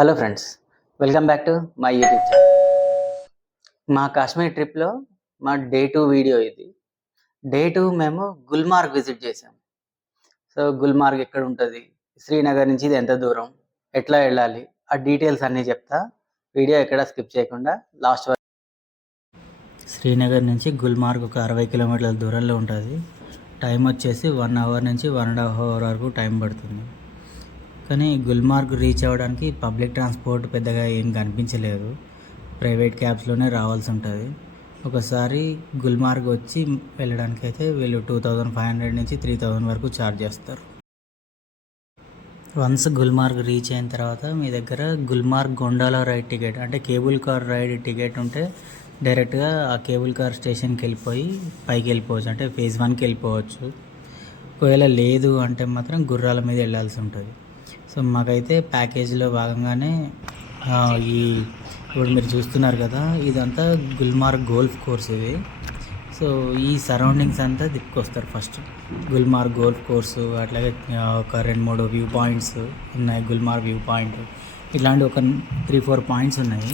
Hello friends, welcome back to my YouTube channel. మా కాశ్మీర్ ట్రిప్లో మా డే 2 వీడియో ఇది. డే 2 మేము గుల్మార్గ్ విజిట్ చేసాం. సో గుల్మార్గ్ ఎక్కడ ఉంటుంది, శ్రీనగర్ నుంచి ఇది ఎంత దూరం, ఎట్లా వెళ్ళాలి, ఆ డీటెయిల్స్ అన్నీ చెప్తా. వీడియో ఎక్కడ స్కిప్ చేయకుండా లాస్ట్ వరకు. శ్రీనగర్ నుంచి గుల్మార్గ్ ఒక 60 కిలోమీటర్ల దూరంలో ఉంటుంది. టైం వచ్చేసి 1 అవర్ నుంచి 1.5 అవర్ వరకు టైం పడుతుంది. కానీ గుల్మార్గ్ రీచ్ అవ్వడానికి పబ్లిక్ ట్రాన్స్పోర్ట్ పెద్దగా ఏం కనిపించలేదు. ప్రైవేట్ క్యాబ్స్లోనే రావాల్సి ఉంటుంది. ఒకసారి గుల్మార్గ్ వచ్చి వెళ్ళడానికి అయితే వీళ్ళు 2500 నుంచి 3000 వరకు ఛార్జ్ చేస్తారు. వన్స్ గుల్మార్గ్ రీచ్ అయిన తర్వాత మీ దగ్గర గుల్మార్గ్ గొండాలా రైడ్ టికెట్ అంటే కేబుల్ కార్ రైడ్ టికెట్ ఉంటే డైరెక్ట్గా ఆ కేబుల్ కార్ స్టేషన్కి వెళ్ళిపోయి పైకి వెళ్ళిపోవచ్చు, అంటే ఫేజ్ 1కి వెళ్ళిపోవచ్చు. ఒకవేళ లేదు అంటే మాత్రం గుర్రాల మీద వెళ్ళాల్సి ఉంటుంది. సో మాకైతే ప్యాకేజీలో భాగంగానే ఈ ఇప్పుడు మీరు చూస్తున్నారు కదా, ఇదంతా గుల్మార్గ్ గోల్ఫ్ కోర్స్ ఇది. సో ఈ సరౌండింగ్స్ అంతా తిప్పుకొస్తారు. ఫస్ట్ గుల్మార్గ్ గోల్ఫ్ కోర్సు, అట్లాగే ఒక 2-3 వ్యూ పాయింట్స్ ఉన్నాయి. గుల్మార్గ్ వ్యూ పాయింట్ ఇలాంటి ఒక 3-4 పాయింట్స్ ఉన్నాయి.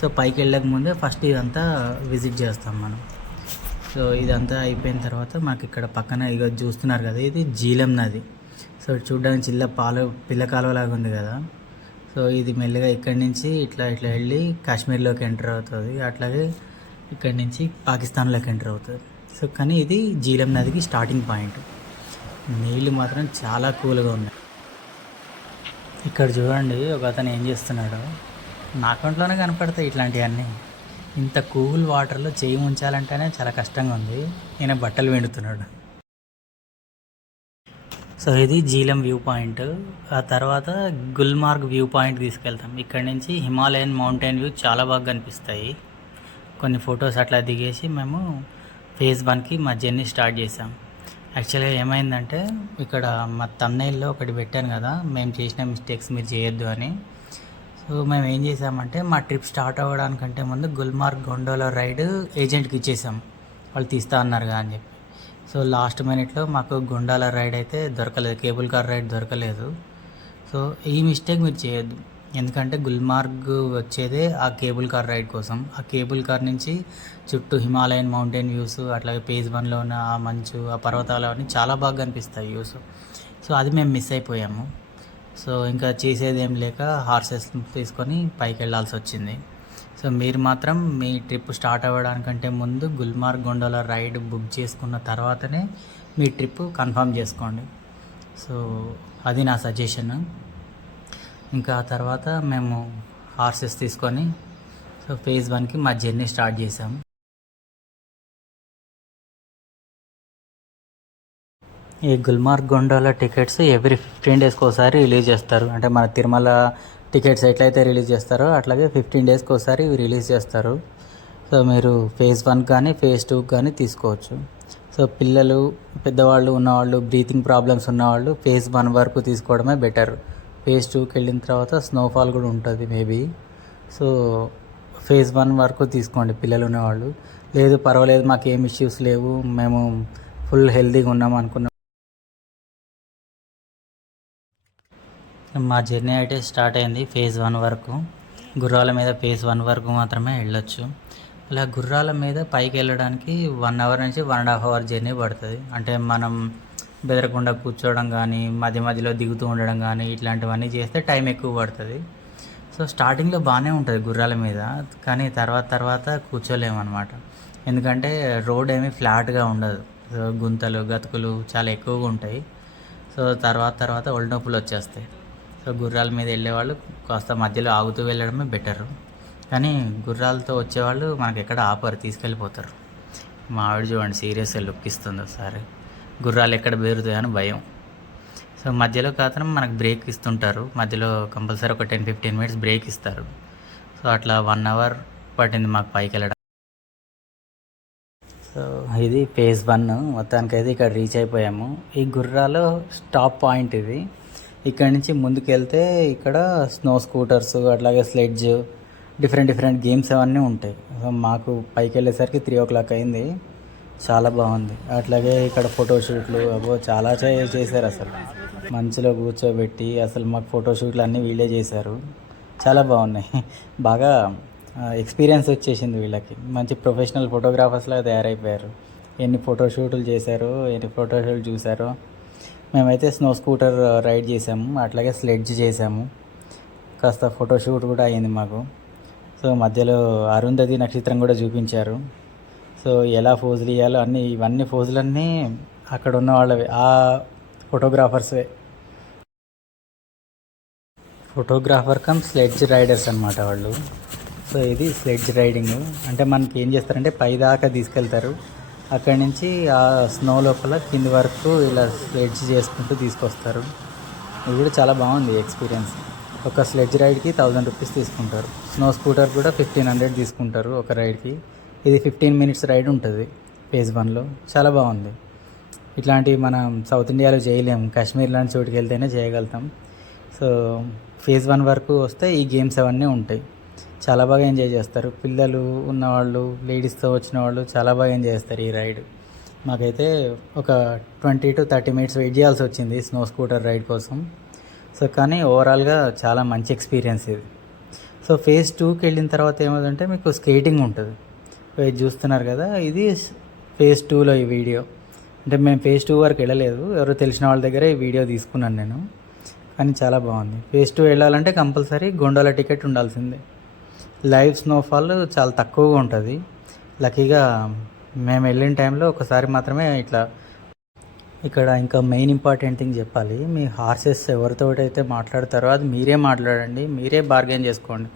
సో పైకి వెళ్ళక ముందే ఫస్ట్ ఇదంతా విజిట్ చేస్తాం మనం. సో ఇదంతా అయిపోయిన తర్వాత మాకు ఇక్కడ పక్కన ఇక చూస్తున్నారు కదా, ఇది జీలం నది. సో చూడడానికి పిల్ల కాలువలాగా ఉంది కదా. సో ఇది మెల్లగా ఇక్కడి నుంచి ఇట్లా వెళ్ళి కాశ్మీర్లోకి ఎంటర్ అవుతుంది, అట్లాగే ఇక్కడి నుంచి పాకిస్తాన్లోకి ఎంటర్ అవుతుంది. సో కానీ ఇది జీలం నదికి స్టార్టింగ్ పాయింట్. నీళ్ళు మాత్రం చాలా కూల్గా ఉన్నాయి. ఇక్కడ చూడండి, ఒక అతను ఏం చేస్తున్నాడో. నా అకౌంట్లోనే కనపడతాయి ఇట్లాంటివన్నీ. ఇంత కూల్ వాటర్లో చేయి ఉంచాలంటేనే చాలా కష్టంగా ఉంది. ఈయన బట్టలు వెండుతున్నాడు. సో ఇది జీలం వ్యూ పాయింట్. ఆ తర్వాత గుల్మార్గ్ వ్యూ పాయింట్ తీసుకెళ్తాం. ఇక్కడ నుంచి హిమాలయన్ మౌంటైన్ వ్యూ చాలా బాగా కనిపిస్తాయి. కొన్ని ఫొటోస్ అట్లా దిగేసి మేము ఫేజ్ 1కి మా జర్నీ స్టార్ట్ చేసాం. యాక్చువల్గా ఏమైందంటే, ఇక్కడ మా థంబ్నెయిల్లో ఒకటి పెట్టాను కదా, మేము చేసిన మిస్టేక్స్ మీరు చేయొద్దు అని. సో మేము ఏం చేసామంటే, మా ట్రిప్ స్టార్ట్ అవ్వడానికంటే ముందు గుల్మార్గ్ గొండోలా రైడ్ ఏజెంట్కి ఇచ్చేసాం, వాళ్ళు తీస్తా అన్నారు అని చెప్పి. సో లాస్ట్ మినిట్లో మాకు గొండాలా రైడ్ అయితే దొరకలేదు, కేబుల్ కార్ రైడ్ దొరకలేదు. సో ఈ మిస్టేక్ మీరు చేయొద్దు, ఎందుకంటే గుల్మార్గ్ వచ్చేదే ఆ కేబుల్ కార్ రైడ్ కోసం. ఆ కేబుల్ కార్ నుంచి చుట్టూ హిమాలయన్ మౌంటైన్ వ్యూస్, అట్లాగే ఫేజ్ 1లో ఉన్న ఆ మంచు, ఆ పర్వతాలు అవన్నీ చాలా బాగా కనిపిస్తాయి వ్యూస్. సో అది మేము మిస్ అయిపోయాము. సో ఇంకా చేసేది ఏం లేక హార్సెస్ తీసుకొని పైకి వెళ్ళాల్సి వచ్చింది. సో మీరు మాత్రం మీ ట్రిప్ స్టార్ట్ అవ్వడానికంటే ముందు గుల్మార్గ్ గొండోలా రైడ్ బుక్ చేసుకున్న తర్వాతనే మీ ట్రిప్ కన్ఫర్మ్ చేసుకోండి. సో అది నా సజెషన్. ఇంకా తర్వాత మేము హార్సెస్ తీసుకొని సో ఫేజ్ 1కి మా జర్నీ స్టార్ట్ చేసాం. ఈ గుల్మార్గ్ గొండోలా టికెట్స్ ఎవ్రీ 15 డేస్కి ఒకసారి రిలీజ్ చేస్తారు. అంటే మన తిరుమల టికెట్స్ ఎట్లయితే రిలీజ్ చేస్తారో అట్లాగే 15 డేస్కి ఒకసారి ఇవి రిలీజ్ చేస్తారు. సో మీరు ఫేజ్ 1 కానీ ఫేజ్ 2 కానీ తీసుకోవచ్చు. సో పిల్లలు, పెద్దవాళ్ళు ఉన్నవాళ్ళు, బ్రీతింగ్ ప్రాబ్లమ్స్ ఉన్నవాళ్ళు ఫేజ్ 1 వరకు తీసుకోవడమే బెటర్. ఫేజ్ 2కి వెళ్ళిన తర్వాత స్నోఫాల్ కూడా ఉంటుంది మేబీ. సో ఫేజ్ 1 వరకు తీసుకోండి పిల్లలు ఉన్నవాళ్ళు. లేదు పర్వాలేదు, మాకు ఏం ఇష్యూస్ లేవు, మేము ఫుల్ హెల్తీగా ఉన్నాం అనుకున్నాం. మా జర్నీ అయితే స్టార్ట్ అయింది ఫేజ్ 1 వరకు. గుర్రాల మీద ఫేజ్ 1 వరకు మాత్రమే వెళ్ళొచ్చు. అలా గుర్రాల మీద పైకి వెళ్ళడానికి 1 అవర్ నుంచి 1.5 అవర్ జర్నీ పడుతుంది. అంటే మనం బెదరకుండా కూర్చోవడం కానీ, మధ్య మధ్యలో దిగుతూ ఉండడం కానీ ఇట్లాంటివన్నీ చేస్తే టైం ఎక్కువ పడుతుంది. సో స్టార్టింగ్లో బాగానే ఉంటుంది గుర్రాల మీద, కానీ తర్వాత కూర్చోలేమన్నమాట. ఎందుకంటే రోడ్ ఏమీ ఫ్లాట్గా ఉండదు. సో గుంతలు, గతుకులు చాలా ఎక్కువగా ఉంటాయి. సో తర్వాత ఒళ్ళు నొప్పులు వచ్చేస్తాయి. సో గుర్రాల మీద వెళ్ళేవాళ్ళు కాస్త మధ్యలో ఆగుతూ వెళ్ళడమే బెటరు. కానీ గుర్రాలతో వచ్చేవాళ్ళు మనకి ఎక్కడ ఆపరు, తీసుకెళ్ళిపోతారు. మా ఆవిడ చూడండి సీరియస్గా లుక్ ఇస్తుంది ఒకసారి. గుర్రాలు ఎక్కడ బెదురుతాయని భయం. సో మధ్యలో కాతనం మనకు బ్రేక్ ఇస్తుంటారు, మధ్యలో కంపల్సరీ ఒక 10-15 మినిట్స్ బ్రేక్ ఇస్తారు. సో అట్లా 1 అవర్ పట్టింది మాకు పైకి వెళ్ళడం. సో ఇది ఫేజ్ 1. మొత్తానికైతే ఇక్కడ రీచ్ అయిపోయాము. ఈ గుర్రాలు స్టాప్ పాయింట్ ఇది. ఇక్కడ నుంచి ముందుకెళ్తే ఇక్కడ స్నో స్కూటర్స్, అట్లాగే స్లెడ్జ్, డిఫరెంట్ గేమ్స్ అవన్నీ ఉంటాయి. సో మాకు పైకి వెళ్ళేసరికి 3 o'clock అయింది. చాలా బాగుంది. అట్లాగే ఇక్కడ ఫోటోషూట్లు చాలా చేశారు. అసలు మంచులో కూర్చోబెట్టి అసలు మాకు ఫోటోషూట్లు అన్నీ వీళ్ళే చేశారు. చాలా బాగున్నాయి. బాగా ఎక్స్పీరియన్స్ వచ్చేసింది వీళ్ళకి. మంచి ప్రొఫెషనల్ ఫోటోగ్రాఫర్స్‌లా తయారైపోయారు. ఎన్ని ఫోటోషూటులు చేశారో, ఎన్ని ఫోటోషూట్లు చూసారో. మేమైతే స్నో స్కూటర్ రైడ్ చేసాము. అట్లాగే స్లెడ్జ్ చేసాము. కాస్త ఫోటోషూట్ కూడా అయింది మాకు. సో మధ్యలో అరుంధతి నక్షత్రం కూడా చూపించారు. సో ఎలా ఫోజులు ఇవ్వాలో ఇవన్నీ ఫోజులన్నీ అక్కడ ఉన్న వాళ్ళవే, ఆ ఫోటోగ్రాఫర్స్వే. ఫోటోగ్రాఫర్ కమ్ స్లెడ్జ్ రైడర్స్ అనమాట వాళ్ళు. సో ఇది స్లెడ్జ్ రైడింగ్ అంటే మనకి ఏం చేస్తారంటే పై దాకా తీసుకెళ్తారు. అక్కడి నుంచి ఆ స్నో లోపల కింది వరకు ఇలా స్లెడ్జ్ చేసుకుంటూ తీసుకొస్తారు. ఇది కూడా చాలా బాగుంది ఎక్స్పీరియన్స్. ఒక స్లెడ్జ్ రైడ్కి 1000 రూపీస్ తీసుకుంటారు. స్నో స్కూటర్ కూడా 1500 తీసుకుంటారు ఒక రైడ్కి. ఇది 15 మినిట్స్ రైడ్ ఉంటుంది ఫేజ్ 1లో. చాలా బాగుంది. ఇట్లాంటివి మనం సౌత్ ఇండియాలో చేయలేము. కాశ్మీర్ లాంటి చోటుకి వెళ్తేనే చేయగలుగుతాం. సో ఫేజ్ 1 వరకు వస్తే ఈ గేమ్స్ అవన్నీ ఉంటాయి. చాలా బాగా ఎంజాయ్ చేస్తారు. పిల్లలు ఉన్నవాళ్ళు, లేడీస్తో వచ్చిన వాళ్ళు చాలా బాగా ఎంజాయ్ చేస్తారు ఈ రైడ్. మాకైతే ఒక 20 to 30 మినిట్స్ వెయిట్ చేయాల్సి వచ్చింది స్నో స్కూటర్ రైడ్ కోసం. సో కానీ ఓవరాల్గా చాలా మంచి ఎక్స్పీరియన్స్ ఇది. సో ఫేజ్ 2కి వెళ్ళిన తర్వాత ఏమవుతుందంటే మీకు స్కేటింగ్ ఉంటుంది. చూస్తున్నారు కదా, ఇది ఫేజ్ 2లో ఈ వీడియో. అంటే మేము ఫేజ్ 2 వరకు వెళ్ళలేదు, ఎవరో తెలిసిన వాళ్ళ దగ్గర ఈ వీడియో తీసుకున్నాను నేను. కానీ చాలా బాగుంది. ఫేజ్ 2 వెళ్ళాలంటే కంపల్సరీ గొండోల టికెట్ ఉండాల్సిందే. లైవ్ స్నోఫాల్ చాలా తక్కువగా ఉంటుంది. లక్కీగా మేము వెళ్ళిన టైంలో ఒకసారి మాత్రమే ఇట్లా. ఇక్కడ ఇంకా మెయిన్ ఇంపార్టెంట్ థింగ్ చెప్పాలి. మీ హార్సెస్ ఎవరితోటైతే మాట్లాడతారో అది మీరే మాట్లాడండి, మీరే బార్గెన్ చేసుకోండి.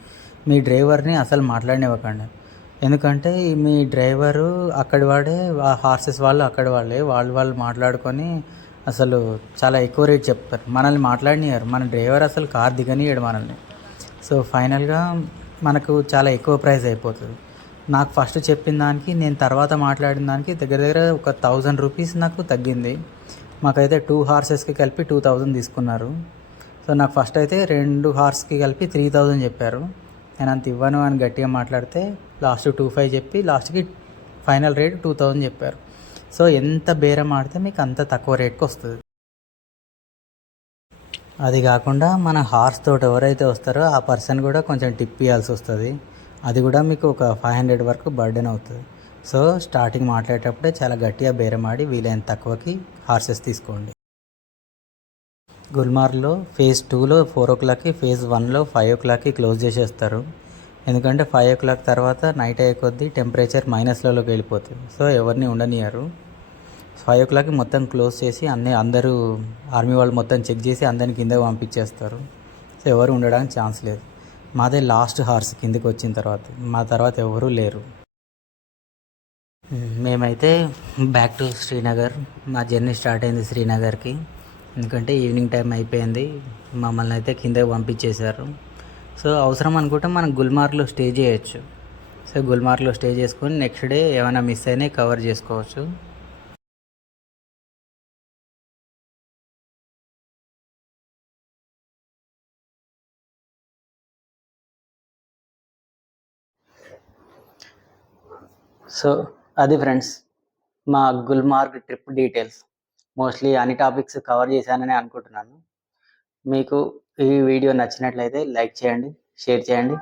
మీ డ్రైవర్ని అసలు మాట్లాడనివ్వకండి. ఎందుకంటే మీ డ్రైవరు అక్కడి వాడే, ఆ హార్సెస్ వాళ్ళు అక్కడి వాళ్ళే, వాళ్ళు మాట్లాడుకొని అసలు చాలా ఎక్కువ రేట్ చెప్తారు. మనల్ని మాట్లాడినారు, మన డ్రైవర్ అసలు కార్ దిగనియాడు మనల్ని. సో ఫైనల్గా మనకు చాలా ఎక్కువ ప్రైస్ అయిపోతుంది. నాకు ఫస్ట్ చెప్పిన దానికి నేను తర్వాత మాట్లాడిన దానికి దగ్గర ఒక 1000 రూపీస్ నాకు తగ్గింది. మాకైతే 2 హార్సెస్కి కలిపి 2000 తీసుకున్నారు. సో నాకు ఫస్ట్ అయితే 2 హార్స్కి కలిపి 3000 చెప్పారు. నేను అంత ఇవ్వను అని గట్టిగా మాట్లాడితే లాస్ట్ 25 చెప్పి లాస్ట్కి ఫైనల్ రేట్ 2000 చెప్పారు. సో ఎంత బేరం ఆడితే మీకు అంత తక్కువ రేట్కి వస్తుంది. అది కాకుండా మన హార్స్ తోటి ఎవరైతే వస్తారో ఆ పర్సన్ కూడా కొంచెం టిప్ ఇవ్వాల్సి వస్తుంది. అది కూడా మీకు ఒక 500 వరకు బర్డెన్ అవుతుంది. సో స్టార్టింగ్ మాట్లాడేటప్పుడే చాలా గట్టిగా బేరం ఆడి వీలైనంత తక్కువకి హార్సెస్ తీసుకోండి. గుల్మార్గ్లో ఫేజ్ 2లో 4 o'clockకి, ఫేజ్ 1లో 5 o'clockకి క్లోజ్ చేసేస్తారు. ఎందుకంటే 5 o'clock తర్వాత నైట్ అయ్యే కొద్దీ టెంపరేచర్ మైనస్లలోకి వెళ్ళిపోతుంది. సో ఎవరిని ఉండనియరు. 5 o'clockకి మొత్తం క్లోజ్ చేసి అందరూ ఆర్మీ వాళ్ళు మొత్తం చెక్ చేసి అందరిని కిందకి పంపించేస్తారు. సో ఎవరు ఉండడానికి ఛాన్స్ లేదు. మాదే లాస్ట్ హార్స్ కిందకి వచ్చిన తర్వాత, మా తర్వాత ఎవరూ లేరు. మేమైతే బ్యాక్ టు శ్రీనగర్. మా జర్నీ స్టార్ట్ అయింది శ్రీనగర్కి. ఎందుకంటే ఈవినింగ్ టైం అయిపోయింది, మమ్మల్ని అయితే కిందకి పంపించేశారు. సో అవసరం అనుకుంటే మనం గుల్మార్గ్లో స్టే చేయొచ్చు. సో గుల్మార్గ్లో స్టే చేసుకొని నెక్స్ట్ డే ఏమైనా మిస్ అయినా కవర్ చేసుకోవచ్చు. సో అది ఫ్రెండ్స్, మా గుల్మార్గ్ ట్రిప్ డీటెయిల్స్. మోస్ట్లీ అన్ని టాపిక్స్ కవర్ చేశానని అనుకుంటున్నాను. మీకు ఈ వీడియో నచ్చినట్లయితే లైక్ చేయండి, షేర్ చేయండి.